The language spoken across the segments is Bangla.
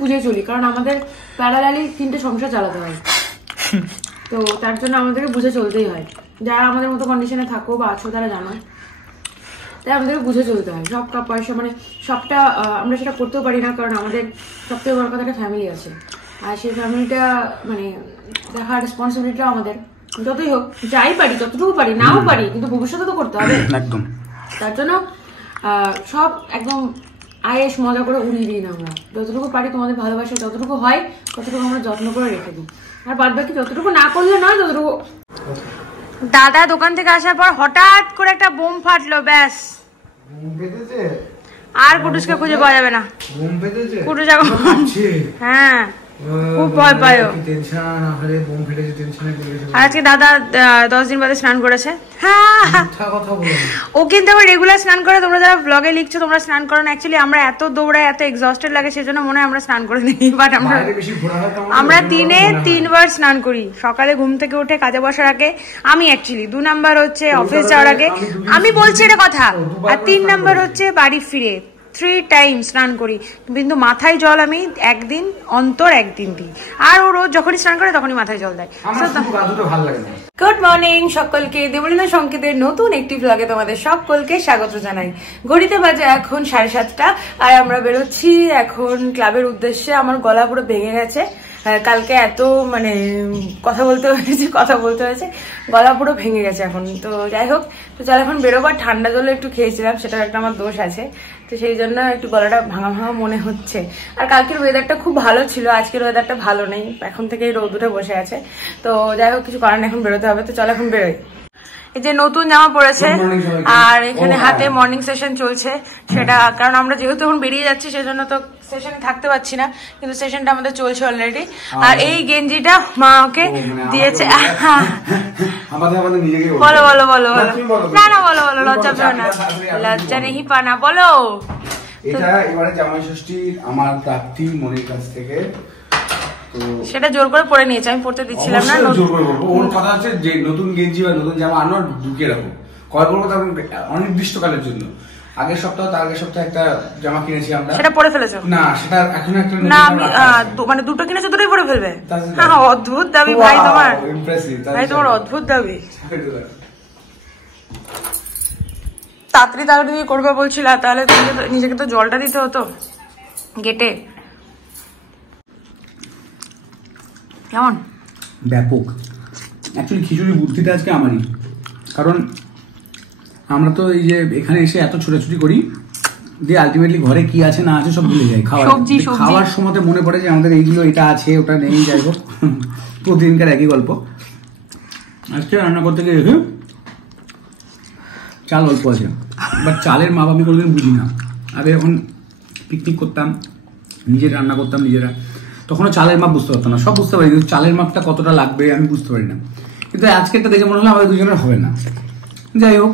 বুঝে চলি, কারণ আমাদের প্যারালালি 3টে সংসার চালাতে হয়, তো তার জন্য আমাদেরকে বুঝে চলতেই হয়। যারা আমাদের মতো কন্ডিশনে থাকো বা আছো তারা জানো, তাই আমাদেরকে বুঝে চলতে হয়। সব পয়সা মানে সবটা আমরা সেটা করতেও পারি না, কারণ আমাদের সবথেকে বড় কথা একটা ফ্যামিলি আছে, আর সেই ফ্যামিলিটা মানে দেখার রেসপন্সিবিলিটিটা আমাদের। যতই হোক, যাই পারি যতটুকু পারি, নাও পারি, কিন্তু ভবিষ্যতে তো করতে হবে একদম। তার জন্য সব একদম আয়েস মজা করে উড়িয়ে দিই না আমরা। যতটুকু পারি তোমাদের ভালোবাসা যতটুকু হয় ততটুকু আমরা যত্ন করে রেখে দিই, আর বাদ বাকি যতটুকু না করলে নয় ততটুকু। দাদা দোকান থেকে আসার পর হঠাৎ করে একটা বোম ফাটলো, ব্যাস আর কুটুসকে খুঁজে পাওয়া যাবে না। কুটুস এখন হ্যাঁ খুব ভয় পায়। আর আজকে দাদা 10 দিন বাদে স্নান করেছে। হ্যাঁ ও কিন্তু আবার রেগুলার স্নান করে। তোমরা যারা ব্লগে লিখছো তোমরা স্নান করো না, অ্যাকচুয়ালি আমরা এত দৌড়াই এত এক্সস্টেড লাগে সেজন্য মনে হয় আমরা স্নান করে নিই, বাট আমরা দিনে 3 বার স্নান করি। সকালে ঘুম থেকে উঠে কাজে বসার আগে আমি, অ্যাকচুয়ালি 2 নাম্বার হচ্ছে অফিস যাওয়ার আগে আমি বলছি এটা কথা, আর 3 নাম্বার হচ্ছে বাড়ি ফিরে 3 টাইম স্নান করি। কিন্তু মাথায় জল আমি একদিন অন্তর একদিন দিই, আর ও রোজ যখনই স্নান করে তখনই মাথায় জল দেয়। গুড মর্নিং সকলকে, দেবলীনা সংকেতের নতুন একটি ব্লগে তোমাদের সকলকে স্বাগত জানাই। ঘড়িতে বাজে এখন 7:30, আর আমরা বেরোচ্ছি এখন ক্লাবের উদ্দেশ্যে। আমার গলা পুরো ভেঙে গেছে, কালকে এত মানে কথা বলতে হয়েছে গলা পুরো ভেঙে গেছে এখন। তো যাই হোক, তো চল এখন বেরোবার। ঠান্ডা জলে একটু খেয়েছিলাম, সেটা একটা আমার দোষ আছে, তো সেই জন্য একটু গলাটা ভাঙা ভাঙা মনে হচ্ছে। আর কালকের ওয়েদারটা খুব ভালো ছিল, আজকের ওয়েদারটা ভালো নেই, এখন থেকে রোদ উঠে বসে আছে। তো যাই হোক, কিছু কারণ এখন বেরোতে হবে, তো চল এখন বেরোই। এই যে নতুন জামা পড়েছে, আর এখানে হাতে মর্নিং সেশন চলছে, সেটা কারণ আমরা যেহেতু এখন বেরিয়ে যাচ্ছি সেজন্য তো সেশনে থাকতে পারছি না, কিন্তু সেশনটা আমাদের চলছে অলরেডি। আর এই গেঞ্জিটা মা ওকে দিয়েছে। বলো বলো বলো বলো, না না বলো বলো, লজ্জা পেও না, লজ্জা নেই পানা, বলো। এটা এবারে জামাই ষষ্ঠীর আমার প্রাপ্তি মনির কাছ থেকে, সেটা জোর করে পরে নিয়েছে, আমি পড়তে দিচ্ছিলাম না। জোর করে বলবো, ওর কথা আছে যে নতুন গেঞ্জি বা নতুন জামা আনো ঢুকিয়ে রাখো, কয় করবো তখন অনির্দিষ্টকালের জন্য। আগের সপ্তাহ তার আগের সপ্তাহে একটা জামা কিনেছি আমরা, সেটা পরে ফেলেছো? না, সেটা এখন একটা না, আমি মানে দুটো কিনেছি, দুটোই পরে ফেলবে? হ্যাঁ, অদ্ভুত দাবি ভাই তোমার, ভাই তোমার অদ্ভুত দাবি। তাড়াতাড়ি তাড়াতাড়ি করবে বলছিল, তাহলে নিজেকে তো জলটা দিতে হতো গেটে। কেমন ব্যাপক। অ্যাকচুয়ালি খিচুড়ি বুদ্ধিটা আজকে আমারই, কারণ আমরা তো এই যে এখানে এসে এত ছোটাছুটি করি যে আলটিমেটলি ঘরে কি আছে না আছে সব ভুলে যাই। খাওয়ার সময় মনে পড়ে যে আমাদের এইগুলো এটা আছে ওটা নেই, যাই হোক প্রতিদিনকার একই গল্প। আজকে রান্না করতে গিয়ে দেখে চাল অল্প আছে, বাট চালের মাপ আমি কোনোদিন বুঝি না। আগে যখন পিকনিক করতাম, নিজের রান্না করতাম নিজেরা, তখনও চালের মাপ বুঝতে পারতাম না, সব বুঝতে পারি কিন্তু চালের মাপটা কতটা লাগবে আমি বুঝতে পারি না। কিন্তু আজকেরটা দেখে মনে হলো আমাদের দুজনের হবে না। যাই হোক,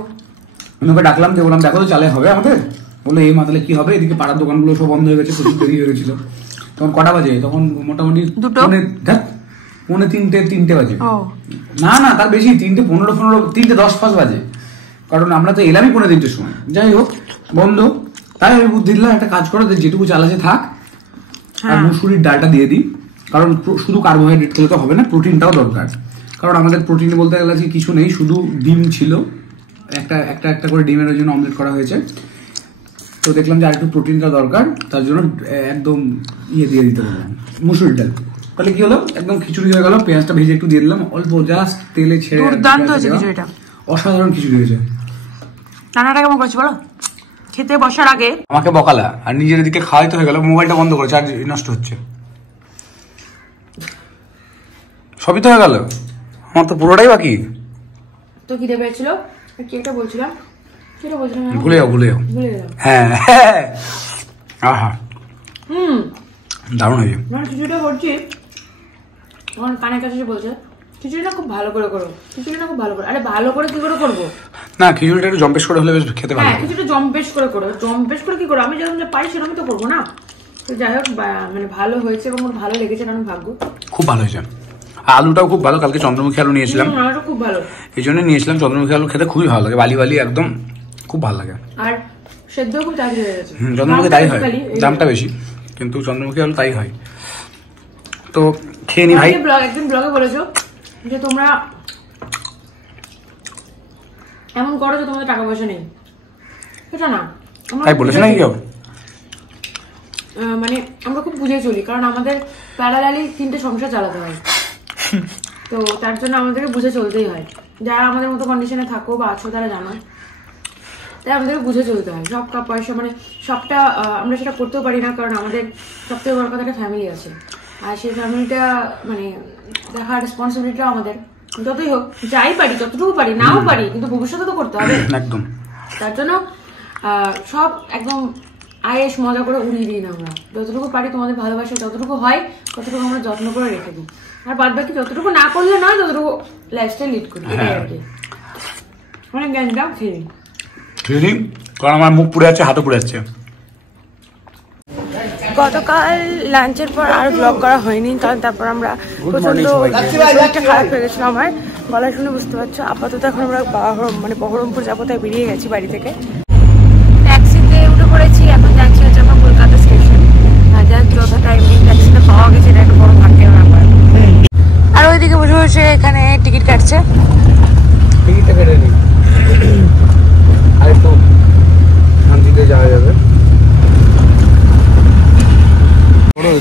আমি ওকে ডাকলাম, দিয়ে বললাম দেখো তো চালে হবে আমাদের। বলে এই মাতালে কি হবে, এদিকে পাড়ার দোকানগুলো সব বন্ধ হয়ে গেছে, প্রচুর দেরি হয়ে গেছিল। তখন কটা বাজে? তখন মোটামুটি 3:30 বাজে। না না, তার বেশি, 3:15, 3:10 বাজে, কারণ আমরা তো এলামই 3:15 সময়। যাই হোক, বন্ধ। তাই আমি বুদ্ধি দিলাম, একটা কাজ করো, যেটুকু চাল আছে থাক, আর মুসুরির ডালটা দিয়ে দিই, কারণ শুধু কার্বোহাইড্রেট খেলে তো হবে না, প্রোটিনটাও দরকার। কারণ আমাদের প্রোটিন বলতে গেলে কিছু নেই, শুধু ডিম ছিল, একটা করে ডিমের জন্য অমলেট করা হয়েছে। তো দেখলাম যে আর একটু প্রোটিনটা দরকার, তার জন্য একদম দিয়ে দিতে বললাম মুসুরির ডাল। তাহলে কি হলো, একদম খিচুড়ি হয়ে গেল। পেঁয়াজটা ভেজে একটু দিয়ে দিলাম অল্প, জাস্ট তেলে ছেড়ে। দুর্দান্ত হয়েছে খিচুড়িটা, অসাধারণ খিচুড়ি হয়েছে। রান্নাটা কেমন করেছি বলো? খেতে বসার আগে আমাকে বকালা, আর নিজের দিকে খাওয়াই তো হয়ে গেল, মোবাইলটা বন্ধ করে, চার্জ নষ্ট হচ্ছে। সবই তো হয়ে গেল, আমার তো পুরোটাই বাকি। তো কি দেবে ছিল, কি একটা বলছিলাম, ভুলে যাও। হ্যাঁ, আহা দারুণ হয়েছে। খিচুড়িটা করছি, আমার কানের কাছে বলছে খিচুড়িটা খুব ভালো করে করো, খিচুড়িটা খুব ভালো করে। আরে ভালো করে কি করে করবো? না, খিচুড়িটা একটু জম্পেশ করে হলে বেশ খেতে ভালো। হ্যাঁ, খিচুড়িটা জম্পেশ করে করো। জম্পেশ করে কি করো, আমি যেরকম পারি সেরকম তো করবো না। তো যাই হোক, মানে ভালো হয়েছে এবং ভালো লেগেছে, কারণ ভাগ্য খুব ভালো হয়েছে। আলুটাও খুব ভালো, কালকে চন্দ্রমুখী আলু নিয়েছিলাম, আলুটা খুব ভালো, এই জন্য নিয়েছিলাম। চন্দ্রমুখী আলু খেতে খুবই ভালো লাগে, বালি বালি একদম, খুব ভালো লাগে। আর সেদ্ধ খুব তাড়াতাড়ি হয়ে গেছে। চন্দ্রমুখী তাই হয়, দামটা বেশি। কিন্তু চন্দ্রমুখী হলো তাই হয়। তো খেয়ে নি ভাই। একদিন ব্লগে বলেছো যে তোমরা এমন করো যে তোমাদের টাকা পয়সা নেই, সেটা না, তাই বলেছো নাকি কেউ? মানে আমরা খুব বুঝে চলি, কারণ আমাদের প্যারালালি 3টে সংসার চালাতে হয়, তো তার জন্য আমাদেরকে বুঝে চলতেই হয়। যারা আমাদের মতো কন্ডিশনে থাকো বা আছো তারা জানো, তাই আমাদেরকে বুঝে চলতে হয়। সব পয়সা মানে সবটা আমরা সেটা করতেও পারি না, কারণ আমাদের সবথেকে বড় কথা একটা ফ্যামিলি আছে, আর সেই ফ্যামিলিটা মানে দেখার রেসপন্সিবিলিটিটা আমাদের। যতই হোক, যাই পারি, যতটুকু পারি, নাও পারি, কিন্তু ভবিষ্যতে তো করতে হবে একদম। তার জন্য সব একদম আয়েস মজা করে উড়িয়ে দিই না আমরা। যতটুকু পারি তোমাদের ভালোবাসা যতটুকু হয় ততটুকু আমরা যত্ন করে রেখে দিই, আর বাদ বাকি যতটুকু না করলে নয় ততটুকু লাইফস্টাইল লিড করি, এটাই আর কি। অনেক জ্ঞানটা ফিরি, কারণ আমার মুখ পুড়ে যাচ্ছে, হাতও পুড়ে যাচ্ছে। গতকাল লাঞ্চের পর আর ব্লগ করা হয়নি, কারণ তারপর আমরা প্রচন্ড শরীরটা খারাপ হয়ে গেছিল আমার, গলা শুনে বুঝতে পারছো। আপাতত এখন আমরা মানে বহরমপুর যাবো, তাই বেরিয়ে গেছি বাড়ি থেকে। ট্যাক্সিতে উঠে পড়েছি, এখন যাচ্ছি হচ্ছে আমরা কলকাতা স্টেশন। যার যথা টাইমে ট্যাক্সিটা পাওয়া গেছে, এটা একটা বড় ভাগ্যের ব্যাপার। আর ওইদিকে বসে বসে এখানে টিকিট কাটছে। টিকিটটা কেটে নিই, আর একটু শান্তিতে যাওয়া যাবে।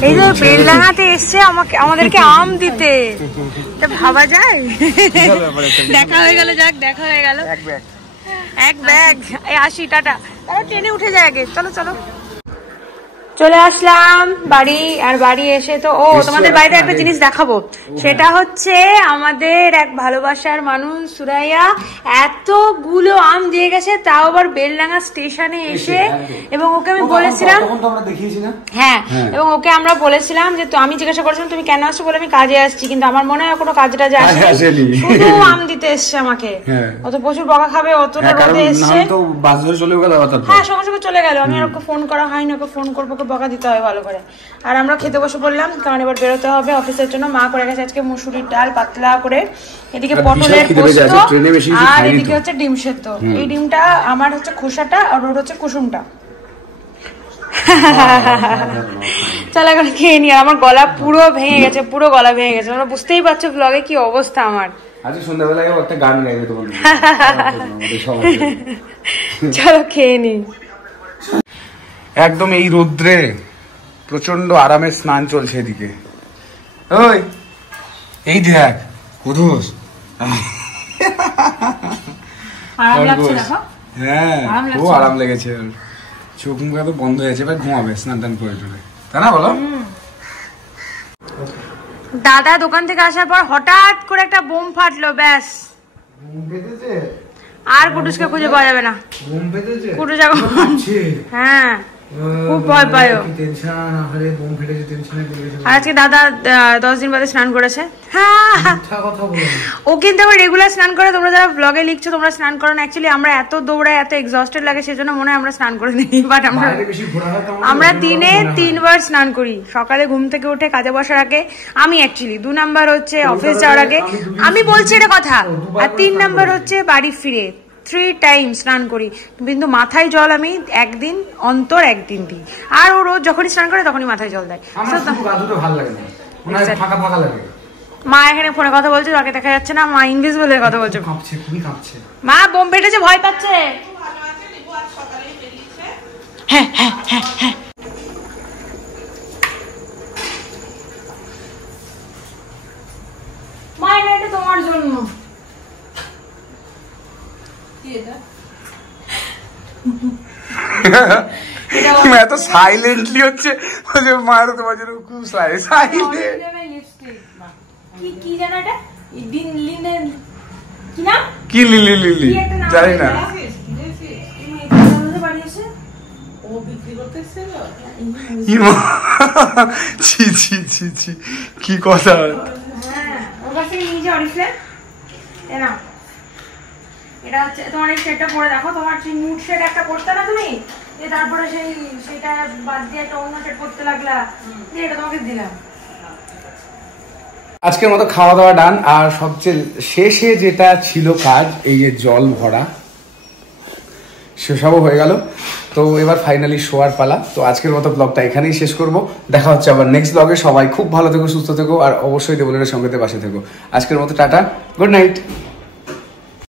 এই যে বেলডাঙাতে এসছে আমাদেরকে আম দিতে, ভাবা যায়? দেখা হয়ে গেল, যাক দেখা হয়ে গেল। এক ব্যাগ আসি, টাটা। তারপর ট্রেনে উঠে যায় আগে। চলো চলো, চলে আসলাম বাড়ি। আর বাড়ি এসে তো তোমাদের বাড়িতে একটা জিনিস দেখাবো, সেটা হচ্ছে আমাদের এক ভালোবাসার মানুষ সুরাইয়া এতগুলো আম দিয়ে গেছে, তাও আবার বেলডাঙ্গা স্টেশনে এসে। এবং ওকে আমি বলেছিলাম, হ্যাঁ, এবং ওকে আমরা বলেছিলাম যে আমি জিজ্ঞাসা করেছিলাম তুমি কেন আসছো, বলে আমি কাজে আসছি, কিন্তু আমার মনে হয় কোনো কাজে টাজে আসেনি, শুধু আম দিতে এসছে আমাকে। ও তো প্রচুর বকা খাবে, অতটা রোদে এসছে। হ্যাঁ, সঙ্গে সঙ্গে চলে গেল। আমি আর ওকে ফোন করা হয়নি, ওকে ফোন করবো, বকা দিতে হয় ভালো করে। আর আমরা খেতে বসে পড়লাম, কারণ এবার বেরোতে হবে অফিসের জন্য। মা করে গেছে আজকে মুসুরির ডাল পাতলা করে, এদিকে পটলের পোস্ত, আর এদিকে হচ্ছে ডিম সেদ্ধ। এই ডিমটা আমার হচ্ছে খোসাটা, আর ওর হচ্ছে কুসুমটা। চল এখন খেয়ে নি। আমার গলা পুরো ভেঙে গেছে, পুরো গলা ভেঙে গেছে। আমরা বুঝতেই পারছো ব্লগে কি অবস্থা আমার। আজকে সন্ধ্যাবেলায় একটা গান গাইবে তোমার। চলো খেয়ে নি। একদম এই রৌদ্রে প্রচন্ড আরামের স্নান চলছে এদিকে। ওই এই দেখ কুদুস, হ্যাঁ খুব আরাম লেগেছে। চোখ মুখ এত বন্ধ হয়েছে, এবার ঘুমাবে স্নান টান করে টরে, তাই না বলো? দাদা দোকান থেকে আসার পর হঠাৎ করে একটা বোম ফাটলো, ব্যাস। আর কুটুসকে খুঁজে পাওয়া যাবে না। কুটুস এখন, হ্যাঁ খুব ভয় পায়। আর আজকে দাদা 10 দিন বাদে স্নান করেছে। ও কিন্তু আবার রেগুলার স্নান করে। তোমরা যারা ব্লগে লিখছো তোমরা স্নান করো না, অ্যাকচুয়ালি আমরা এত দৌড়াই, এত এক্সস্টেড লাগে, সেজন্য মনে হয় আমরা স্নান করে নিই। বাট আমরা দিনে 3 বার স্নান করি। সকালে ঘুম থেকে উঠে কাজে বসার আগে আমি, অ্যাকচুয়ালি 2 নাম্বার হচ্ছে অফিস যাওয়ার আগে, আমি বলছি এটা কথা, আর 3 নাম্বার হচ্ছে বাড়ি ফিরে। 3 টাইম স্নান করি, কিন্তু মাথায় জল আমি একদিন অন্তর একদিন দিই। আর ও রোজ যখনই স্নান করে তখনই মাথায় জল দেয়। মা এখানে ফোনে কথা বলছে, তাকে দেখা যাচ্ছে না। মা ইনভিজিবল এর কথা বলছে, মা বোম ফেটেছে, ভয় পাচ্ছে। হ্যাঁ হ্যাঁ হ্যাঁ হ্যাঁ, মা এটা তোমার জন্য। এত সাইলেন্টলি হচ্ছে মায়ের তোমার জন্য খুব সাইলেন্ট। কি জানো এটা? কি নাম? কি লিলি লিলি জানি না। কি কথা। এটা হচ্ছে তোমার এই সেটটা পরে দেখো, তোমার সেই নুট সেট একটা পরতে না তুমি, তারপরে সেটা বাদ দিয়ে একটা অন্য সেট পরতে লাগলা, এটা তোমাকে দিলাম। আজকের মতো খাওয়া দাওয়া ডান। আর সবচেয়ে শেষে যেটা ছিল কাজ, এই যে জল ভরা, সেসবও হয়ে গেল। তো এবার ফাইনালি শোয়ার পালা। তো আজকের মতো ব্লগটা এখানেই শেষ করব। দেখা হচ্ছে আবার নেক্সট ব্লগে। সবাই খুব ভালো থেকো, সুস্থ থেকো, আর অবশ্যই দেবলিনের সঙ্গেতে পাশে থেকো। আজকের মতো টাটা, গুড নাইট।